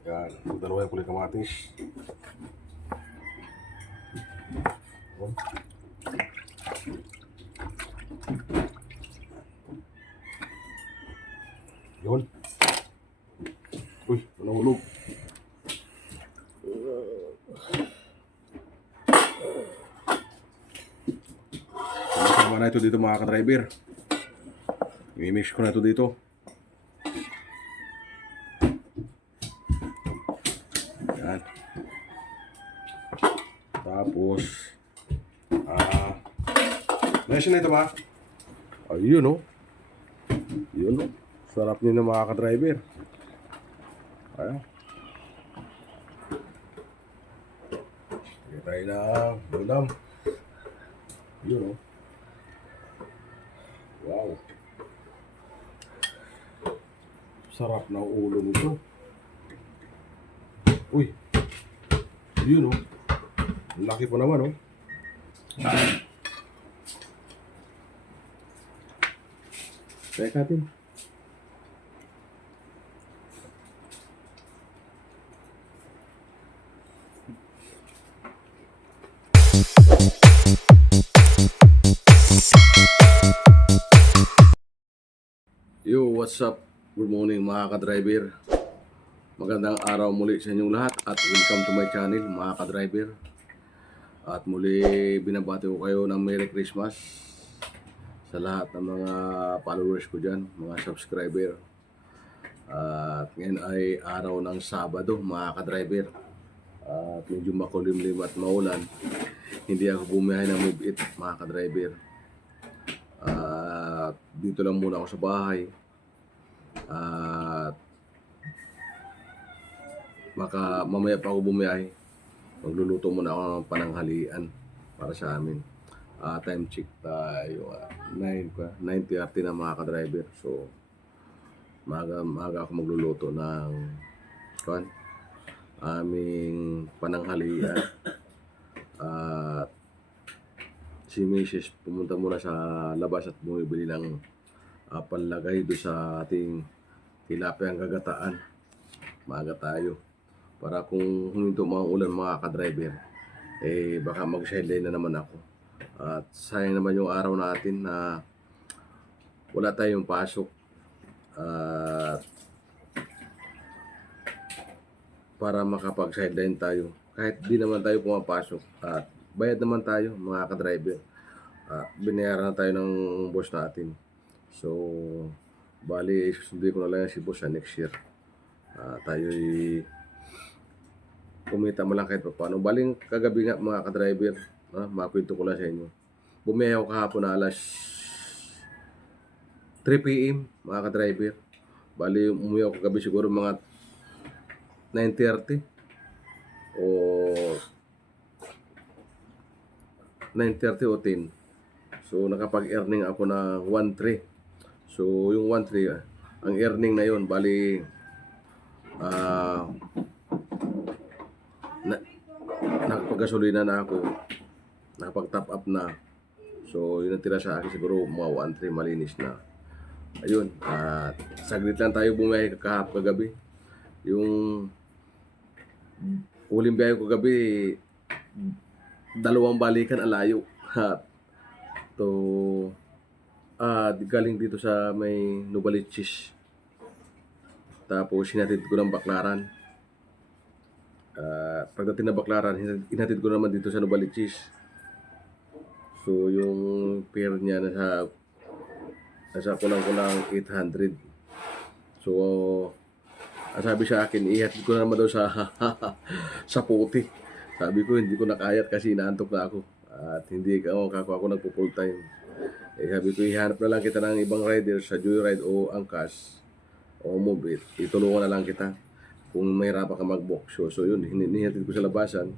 Yan, dalawa yung kulay kamatis. Oh. Yun. Uy, nahulog. Sama na ito dito mga ka-driver. I-mix ko na ito dito. Yan. Tapos, nation na ito ba? Ayun, oh. Yun, oh. Sarap nyo na mga ka-driver. Ayan. Sige tayo na ulam. Yun, oh. Wow. Sarap na ulo nito. Uy. Yun, oh. Laki pa naman, oh. Teka natin. Yo, what's up? Good morning mga ka-driver. Magandang araw muli sa inyong lahat at welcome to my channel mga ka-driver. At muli binabati ko kayo ng Merry Christmas sa lahat ng mga followers ko dyan, mga subscriber. At ngayon ay araw ng Sabado mga ka-driver. At medyo makulimlim at maulan. Hindi ako bumiyahe ng Move It mga ka-driver. At dito lang muna ako sa bahay. At mamaya pa ako bumiyahe. Magluluto muna ako ng pananghalian para sa amin. Time check tayo. 9:30 na mga ka-driver. So, maaga ako magluluto ng aming pananghalian. At si Mrs. pumunta muna sa labas at bumibili ng panlagay doon sa ating tilapia ang gagataan. Maaga tayo. Para kung huminto mga ulan mga ka-driver, baka mag-sideline na naman ako. At sayang naman yung araw natin na wala tayong pasok. At para makapag-sideline tayo, kahit di naman tayo pumapasok, at bayad naman tayo mga ka-driver. Binayaran na tayo ng boss natin. So, bali, susundin ko na lang si boss sa next year. Tayo'y kumita mo lang kahit pa paano. Baling kagabi nga mga ka-driver, makwento ko lang sa inyo. Bumiyahe ako kahapon na alas 3 PM mga ka-driver. Bali, umuwi ako kagabi siguro mga 9:30 o 9:30 o 10. So, nakapag-earning ako na 1.3. So, yung 1.3, ang earning na yun, bali, nakapag-gasolina na ako, nakapag-top up na. So, yun ang tira sa akin, siguro mga 1.3 malinis na. Ayun, saglit lang tayo bumiyahe kagabi. Yung huling biyahe ko gabi, 2 balikan ang layo. Galing dito sa may Novaliches. Tapos hinatid ko ng Baclaran. Pagdating na Baclaran, hinatid ko naman dito sa Novaliches. So yung fare niya nasa kulang-kulang 800. So ang sabi sa akin, ihatid ko na naman daw sa sa Puti. Sabi ko, hindi ko nakayat kasi inaantok na ako. At hindi ako nagpo-full time. Sabi ko, ihanap na lang kita ng ibang rider sa Joyride o Angkas o Move It. Itulungan na lang kita kung mahirapan ka mag-book. So yun, hinihatid ko sa labasan.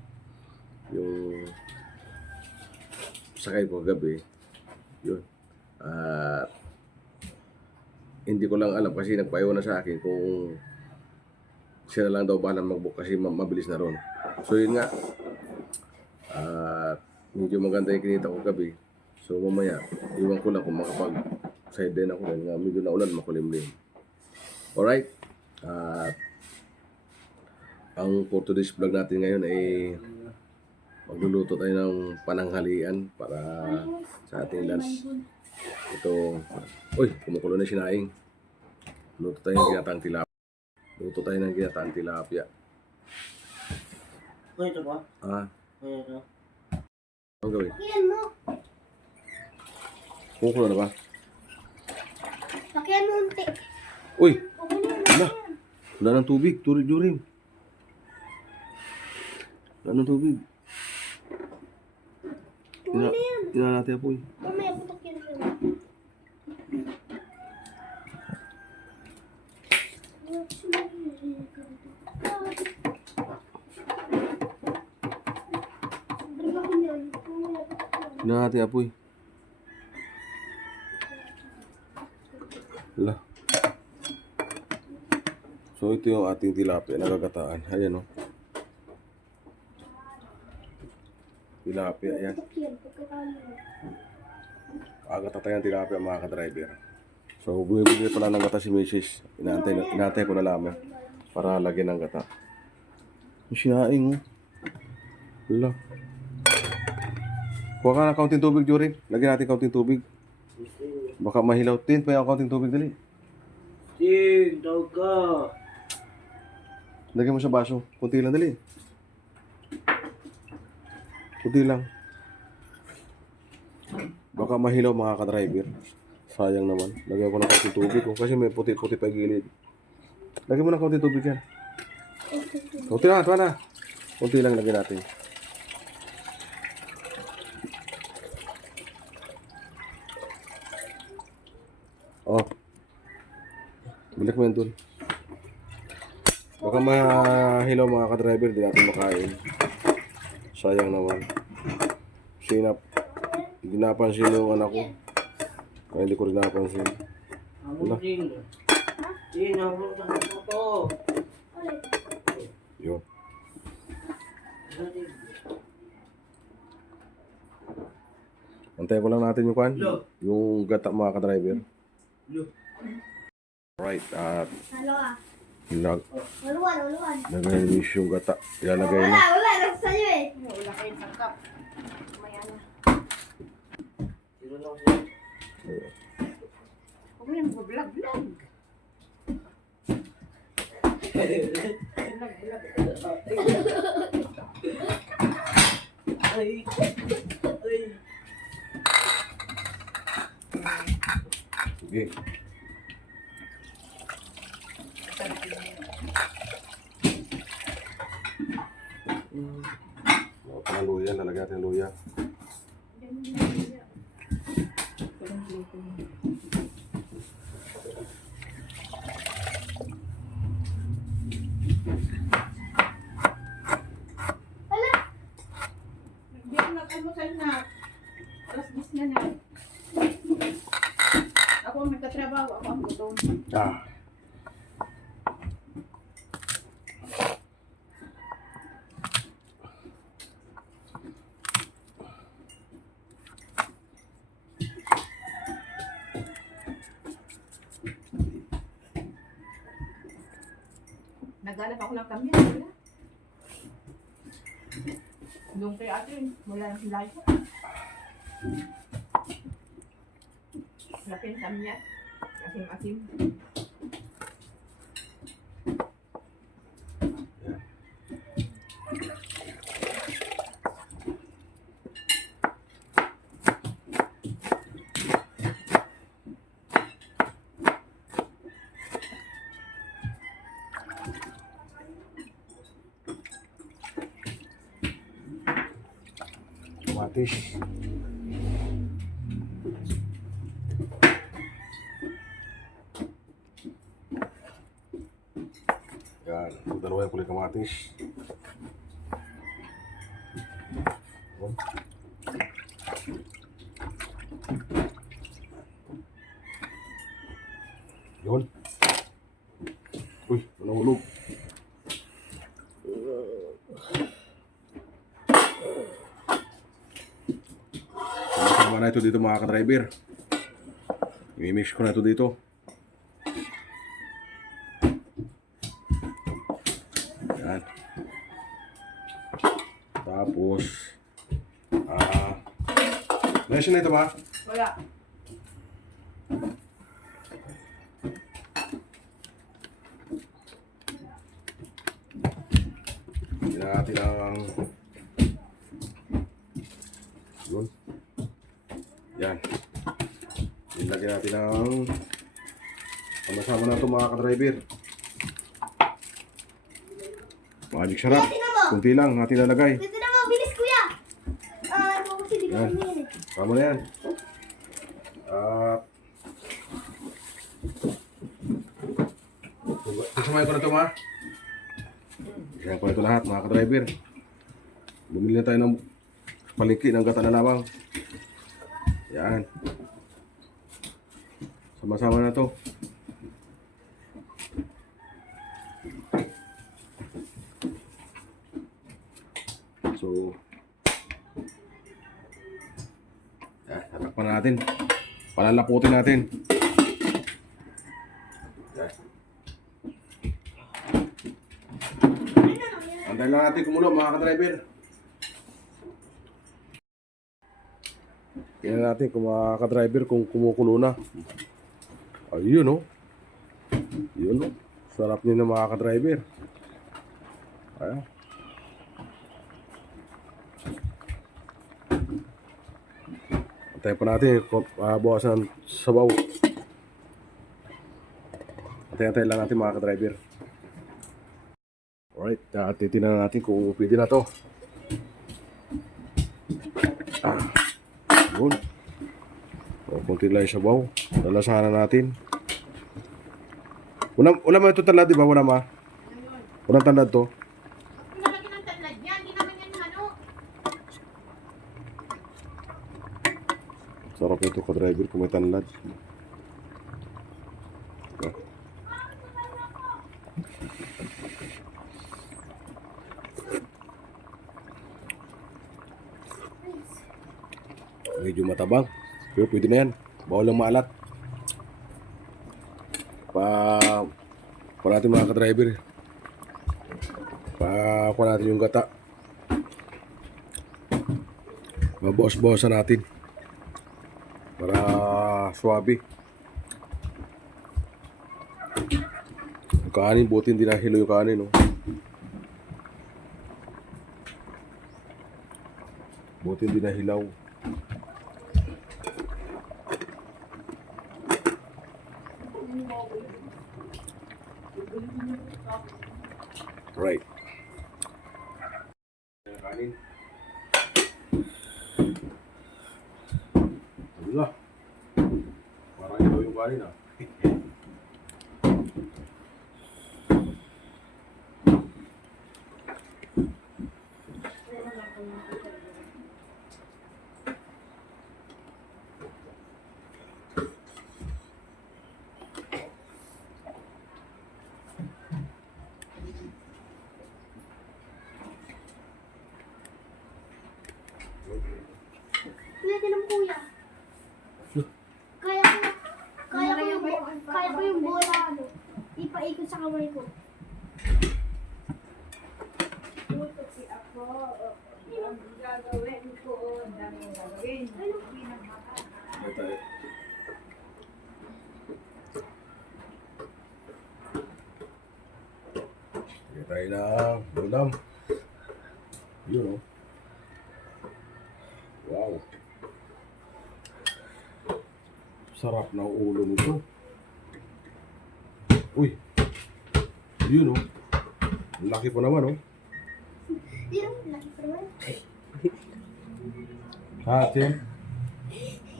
Yung sakay ko gabi. Yun. Hindi ko lang alam kasi nagpaiwan na sa akin kung siya na lang daw balang mag-book kasi mabilis na ron. So yun nga. Medyo maganda yung kinita ko gabi. So mamaya, iwan ko lang kung makapag-sideline ako dahil nga medyo naulan, makulimlim. Alright. Ang for today's vlog natin ngayon ay magluluto tayo ng pananghalian para sa ating lunch. Ito, uy, kumukulo na sinaing. Luto tayo ng ginataang tilapia. Luto tayo ng ginataang tilapia. Ito ba? Ah, Ito. ano gawin? Pakyan mo. Kumukulo na ba? Pakyan mo unti. Uy, Pakyan mo. wala. Wala ng tubig, Jurim. Wala ng tubig. Wala yan. Tina natin po eh. Mamaya putok yan siya. Sobrang laki niyan. Mamaya putok yan. Tina natin apoy. Wala. So ito yung ating tilapia na gagataan. Ayan o. Tilapia yan. Putok yan. Pagkakala. Agata yung tilapia mga ka-driver. So bumibili pala ng gata si Mrs. Inaantay ko na lamang para lagyan ng gata. Yung sinaing oh. Wala. Kuha ka ng kaunting tubig, Jorin. Lagyan natin kaunting tubig. Baka mahilaw. Tin pa yung kaunting tubig, dali. Sig, daw ka. Lagyan mo sa baso. Kunti lang, dali. Kunti lang. Baka mahilaw mga ka-driver. Sayang naman. Lagyan ko ng kaunting tubig. Oh, kasi may puti-puti pa gilid. Lagyan mo ng kaunting tubig yan. Kunti lang, ito na. Kunti lang lagyan natin. Oh. Balik mo yan dun. Baka mahilaw mga ka-driver. Di natin makain. Sayang naman. Sinap. Hindi napansin yung anak ko. Kaya hindi ko rin napansin. Amo din. Din, amo to. Yun. Antayin ko lang natin yung kwan. Yung gata mga ka-driver. Right. At Halo ah. nagay Haluan. yung gata. Ilalagay na. Wala. Nasa sa'yo eh. Wala kayong sangkap. Maya na. Sino lang siya? Huwag mo yung vlog. Ay. Ay. Sige. Ito na luya. Lalagyan natin luya. Hindi ako nag-almusal na. Alas 10 na na. Ako ang nagtatrabaho, ako ang gutom. Ah. Naghanap ako ng kamyan. Wala. Doon kay ate, wala yung hilay ko. Lapin kamyan. Asim-asim. Kamatis. Yan. Dalawa yung kulay kamatis. Oh. Yun. Uy, nahulog. Sama na ito dito mga ka-driver. I-mix ko na ito dito. Yan. Yan. Tapos, meron na ito ba? Wala. Hindi natin ang... Yun. Yan. Ilagyan natin ang... Sama-sama na ito mga ka-driver. Magic sarap. Kunti lang natin lalagay. Ito na mo, bilis kuya. Ako kasi di ko Yan. namin eh. Tama na yan. At... Kasamayan ko na ito ma. Kasamayan ko na ito lahat mga ka-driver. Bumili na tayo ng palengke ng gata na lamang. Yan. Sama-sama na ito. So, yan, tatakpan natin. Palalaputin natin. Yan. Antayin lang natin kumulo mga ka-driver. Tingnan natin kung mga ka-driver kung kumukulo na. Ayun oh. Yun oh. Sarap niya ng mga ka-driver. Ayan. Antayin pa natin, bawasan sabaw. Antayin lang natin mga ka-driver. Alright, titignan natin kung pwede na to. Yun. O, kunti lang yung sabaw. Lalasahan natin. Wala mo ito talad, di ba? Wala ma? Walang talad to. Pinalagyan ng tanlad yan. Hindi naman yan ano. Sarap nito ka-driver kung may tanlad. Medyo matabang. Pero pwede na yan. Bawal lang maalat. Pa natin mga ka-driver. Pa natin yung gata. Mabawas-bawasan natin. Para swabe. Yung kanin, buti hindi nahilo yung kanin. No? Buti hindi nahilaw. Right. Kanin. Wala. Parang ito yung kanin ah. Kuya, tinong kuya. Kaya ko yung bola ano. Ipaikot sa kamay ko. Tutok si ako. Ang gagawin ko. Ang daming gagawin. Right tayo. Sige tayo ng ulam. Yun oh. Wow. Sarap na ulo nito. Uy. Yun oh. Laki pa naman oh. Yung laki pa naman. Ha, Tim?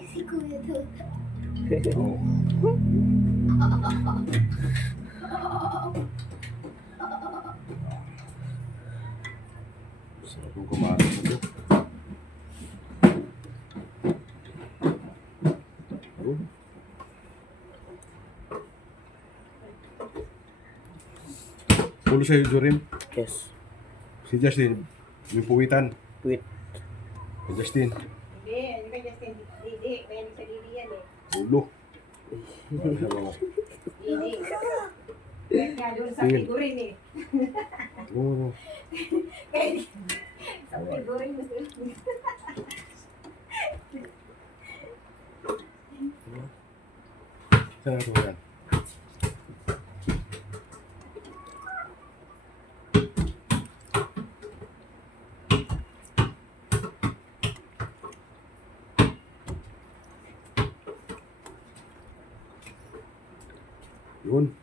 Si kuya doon. Oo. Sarap kong kumain nito. Oh. Pulo sa'yo, Jorim. Yes. Si Justin, may puwitan. Wait. Si Justin, Hindi. Hindi ka just hindi. Kaya hindi sa Lili yan eh. ulo. Sabi mo, Lili. Kaya doon sa figurin eh. Oo. Sa figurin. Saan ako yan? Yun.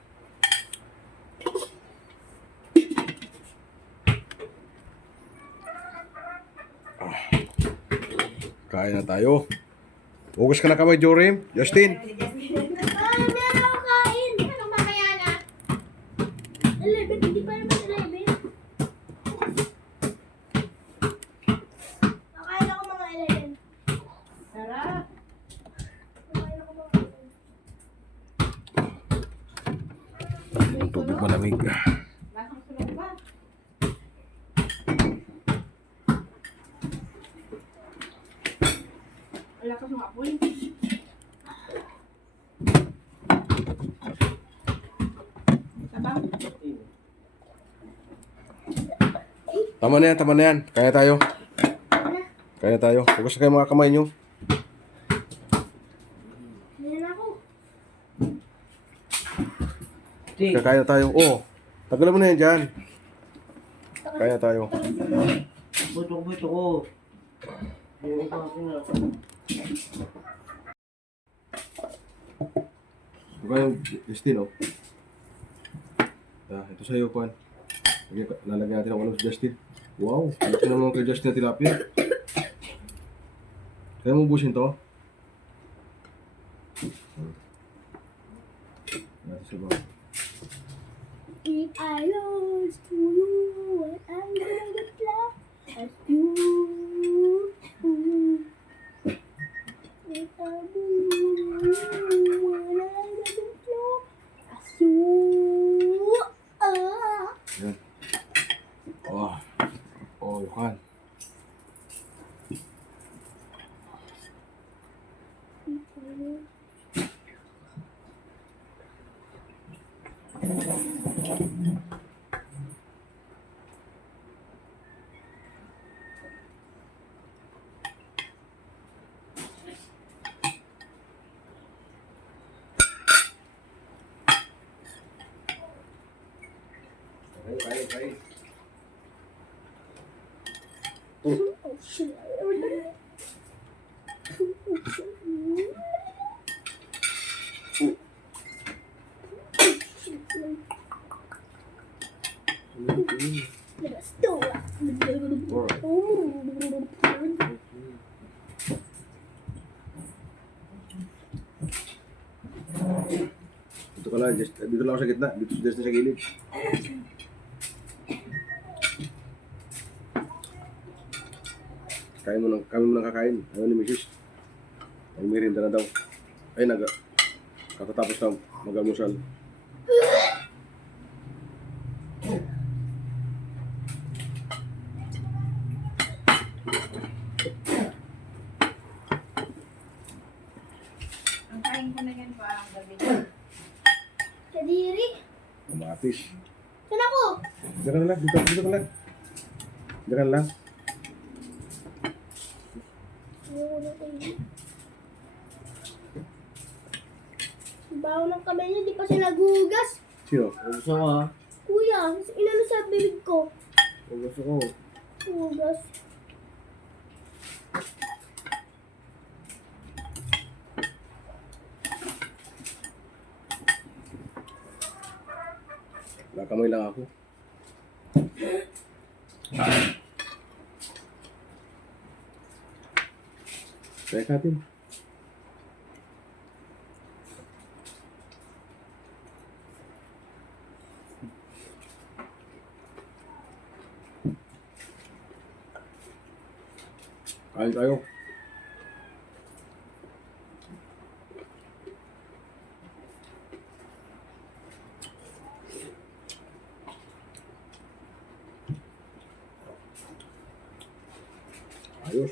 Kain na tayo. Hugas ka na kamay, Jorim. Justin. Meron ako kain. Anong mamaya na? 11, hindi pa naman 11. Kakain ako mga 11. Sarap. Kakain ako mga 11. Yung tubig malamig. Lasang sunog ba? Wala ka ng apoy. Tabang. Tama na yan, tama na yan. Kaya tayo. Kaya tayo. Hugas na kayo mga kamay nyo. Meron ako. Ting. Kaya tayo. Oo. Tagalan mo na yan dyan. Kaya tayo. Buto ko. Hindi ko pa na. Huwag yung Justin, oh. Ito sa'yo, Juan. Lalagyan natin ang walang si Justin. Wow. Ito naman kay Justin na tilapia. Kaya mo busin to? Natin sa bawah. If I lost to you, what I'm gonna get love as you. If I do, what I'm gonna get love as you. Yan. Oh. Oh, Juan. Kain. Oh shit. Let's do Dito ka lang, dito lang ako sa gitna. Dito si Justin sa gilid. Kami mo nang kakain. Ayaw ni Mrs. Ay, merinda na daw. Ay, katatapos na mag-almusal. Ang kain ko na yan pa ang gabi. Kadiri. Kamatis. Saan ako? Diyan ka na lang. Dito ka lang. Diyan ka na lang. Bawo ng kamay niya, di pa siya naghugas. Sino? Gusto ko ha. Kuya, inano sa bibig ko? Gusto ko. Hugas. Nakamay lang ako. Kaya natin. Kain tayo. Ayos.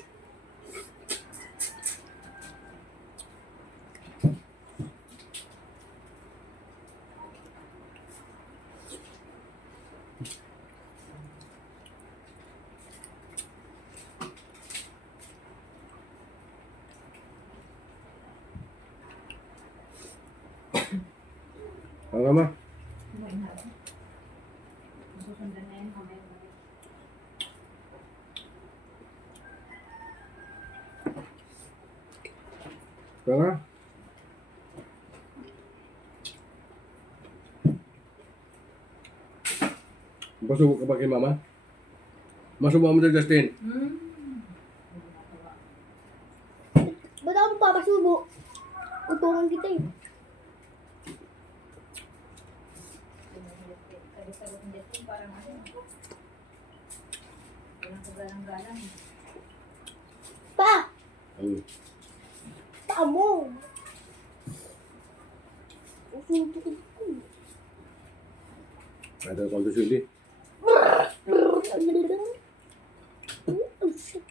Mama. Kumain na. Susundan na yan. Mamaya. Tara. Masubo ka ba kay Mama? Masubo mo dyan, Justin. Ba't ako papasubo? Utungan kita eh. Sagot ng Justin, parang ano. Walang kagalang-galang. Pa! Ay, Pa mo! Usubo ko. ada konto sili. Oh, shit. Oh, shit.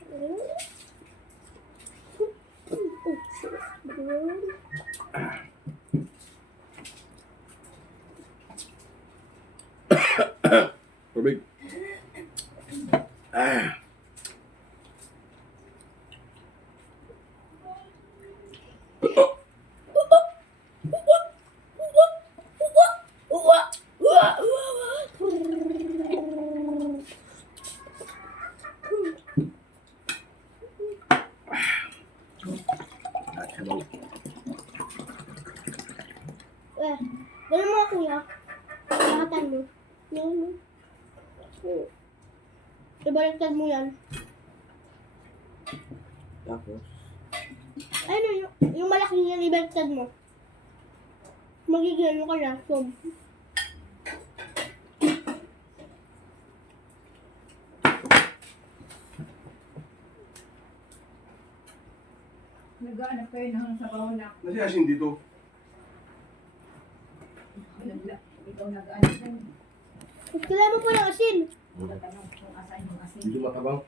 Tubig. Ah. Ganun mga kuya. Lakatan mo. Yan. Ibaliktad mo yan. Tapos, Ano yung malaking yan, ibaliktad mo. Magiging ano ka na, sob. Nag-aanap kayo ng sa na. Nasi asin dito. Ikaw nag-aanap na. Kailangan mo po ng asin. Tatanong kung asan yung asin. Dito matabang.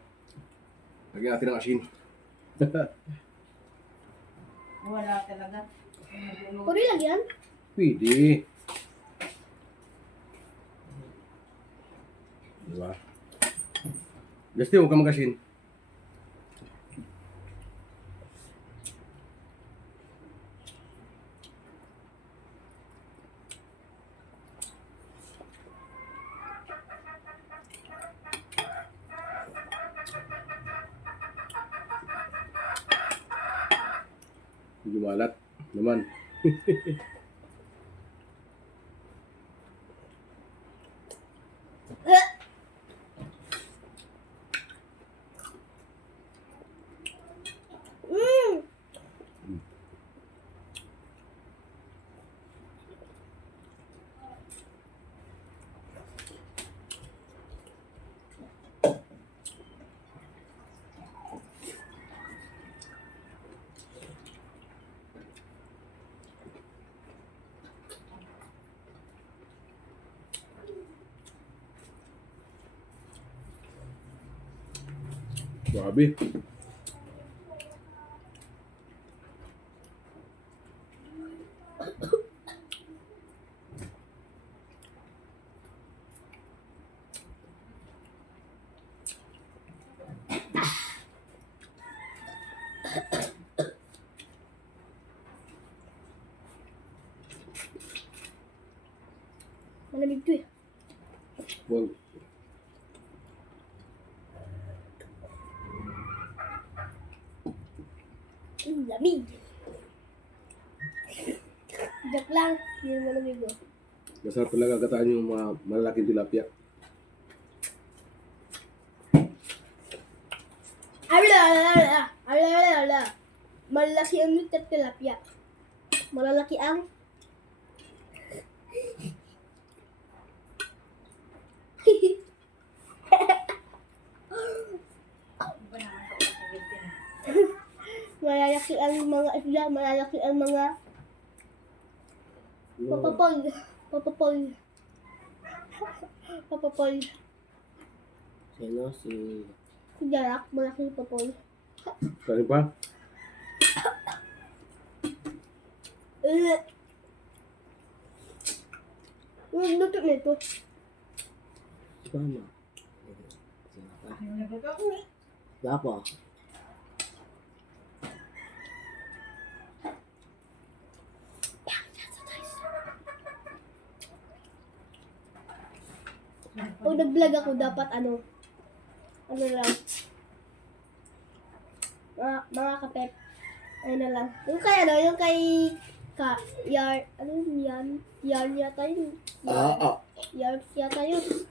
Lagyan natin ng asin. Wala talaga. Pwede lagyan. Pwede. Diba? Justin, huwag ka mag-asin. Medyo malat naman. Mm. Grabe. Malamig to eh. Wag. Lamig. Joke lang. Hindi mo malamig oh. Masarap talaga gataan yung mga malalaking tilapia. Ala. Malaki ang mitat tilapia. Malalaki ang malalaki ang mga isda, malalaki ang mga papapol. sino si... Si Jarak, malaking papol. Kanin pa? Yung luto nito. Mama. Yung nagluto? Dapo. Pag nag-vlog ako, dapat ano lang, mga kapep, ano na lang. Yung kay, ano yun, Yarn yata yun. Yarn yata yun.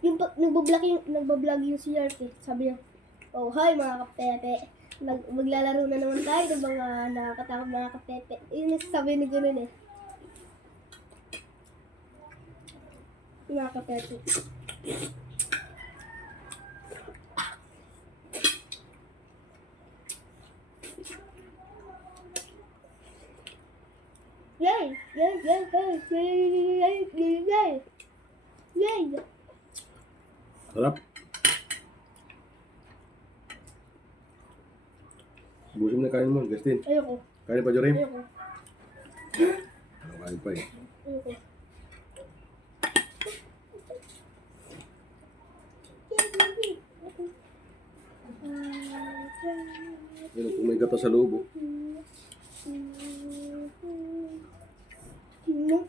Yung nagbablog yung si Yarn eh. Sabi niya, oh, hi mga kapepe. Maglalaro na naman tayo ng mga nakakatakot mga kapepe. Yun yung sabi ni ganun eh. Mga kapepe. Yay! Yay! Yay! Yay! Yay! Yay! Yay! Yay! Sarap. Busin mo na kain mo, Justin. Ayoko. Kain pa, Jorim. Ayoko. Kain pa eh. Ayoko. Yan, kung may gata sa loob. Oh. No.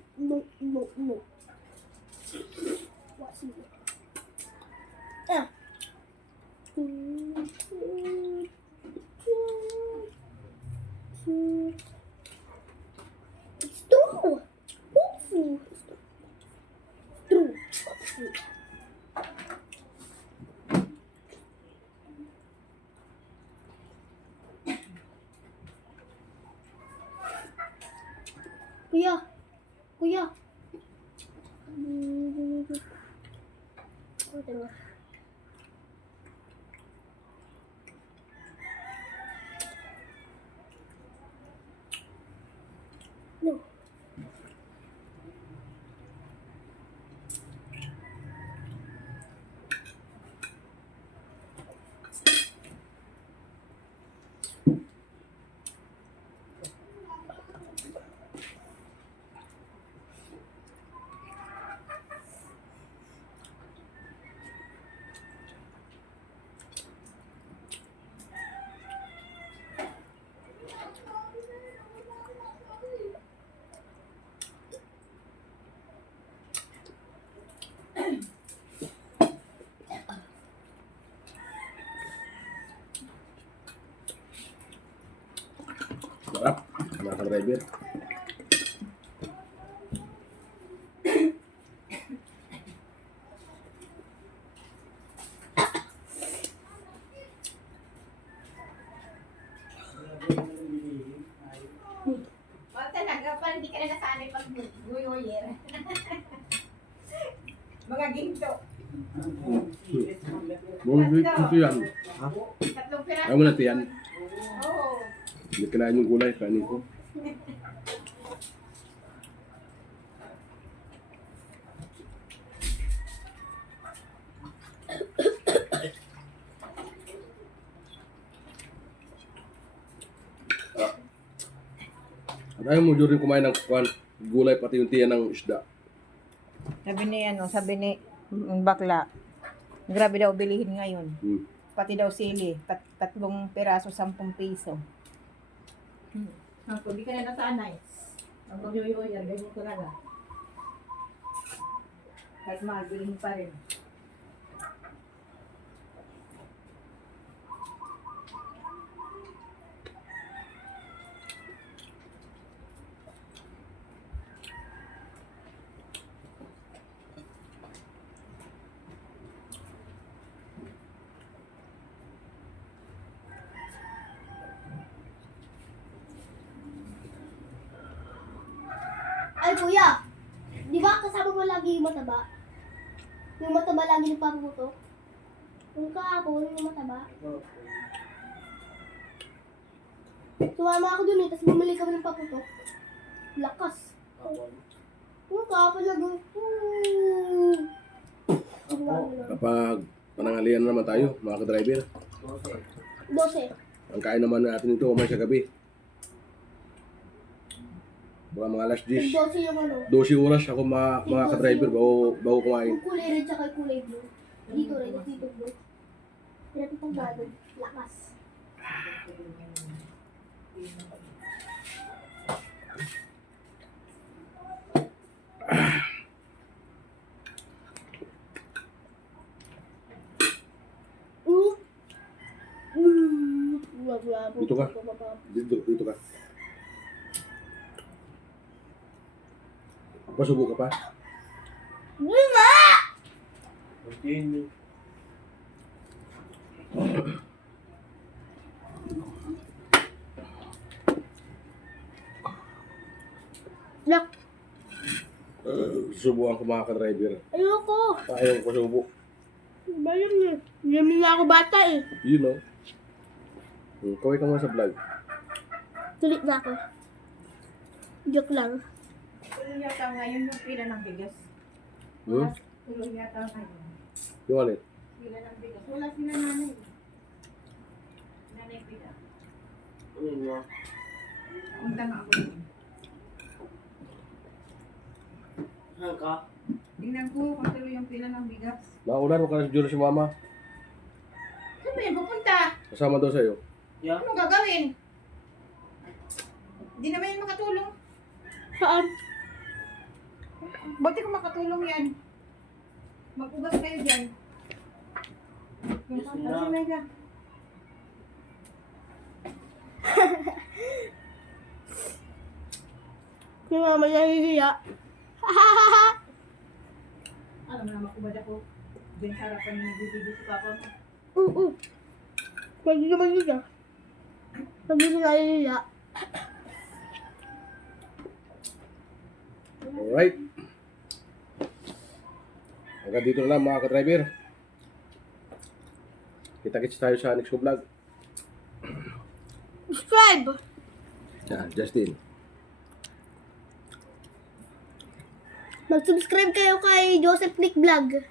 What's it? Ah. It's true. True. True. Kuya. Tengok. No. Sarap. Mga ka-driver. O talaga, parang hindi ka na nasanay pag guyoyer. Mga ginto. Ito yan. Tatlong piraso. Ayaw mo natin yan. Oo. Hindi kinain yung gulay. Kainin ko. At ayaw mo rin kumain ng gulay pati yung tiyan ng isda. Sabi ni bakla, grabe daw bilihin ngayon. Hmm. Pati daw sili, tatlong piraso, 10 piso. Ako, di ka na nasanay. Ang pag-yoyoyer, ganyan talaga. Kahit mahal, bilihin pa rin. Ay, kuya. Di ba kasama mo lagi yung mataba? Yung mataba lagi nagpapaputo? Yung kahapon, yung mataba. Sumama ako dun eh, tapos bumili kami ng paputo. Lakas. Yung kahapon lang yung... Kapag panangalian na naman tayo, mga ka-driver. 12. Ang kain naman natin ito, umay sa gabi. Baka mga alas 10. 12 yung ano. 12 oras ako mga ka-driver bago kumain. Yung kulay red tsaka yung kulay blue. Dito red, dito blue. Pinapitang gano'n. Lakas. Dito ka. Dito ka. Pasubo ka pa? Lima! Continue. Nak, Subukan ko mga ka-driver. ayoko. Ayaw ko pasubo. Ba yun eh? Hindi na ako bata eh. You know. Kaway ka muna sa vlog. Tulit na ako. Joke lang. Tuloy yata ngayon yung pila ng bigas. Hmm? Tuloy yata ngayon. Yung alit? Pila ng bigas. Wala sila nanay. Nanay pila. Ano yun mo? Punta nga ako yun. Saan ka? Tingnan ko kung tuloy yung pila ng bigas. Naulan mo ka na siguro si mama. Saan ba yun pupunta? Kasama daw sa'yo. Yeah. Anong gagawin? Hindi naman yun makatulong. Saan? Buti kung makatulong yan. Mag-ugas kayo dyan. Yes, Kasi ma'am. Mega. Si mama nahihiya. Alam mo na makubad ako. Diyan sa harapan na nagbibigay si Papa mo. Oo. Pwede naman yun ah. Pag hindi nahihiya. Alright. Hanggang dito na lang mga ka-driver. Kita-kits tayo sa next ko vlog. Subscribe! Justin. Mag-subscribe kayo kay Joseph Nick Vlog.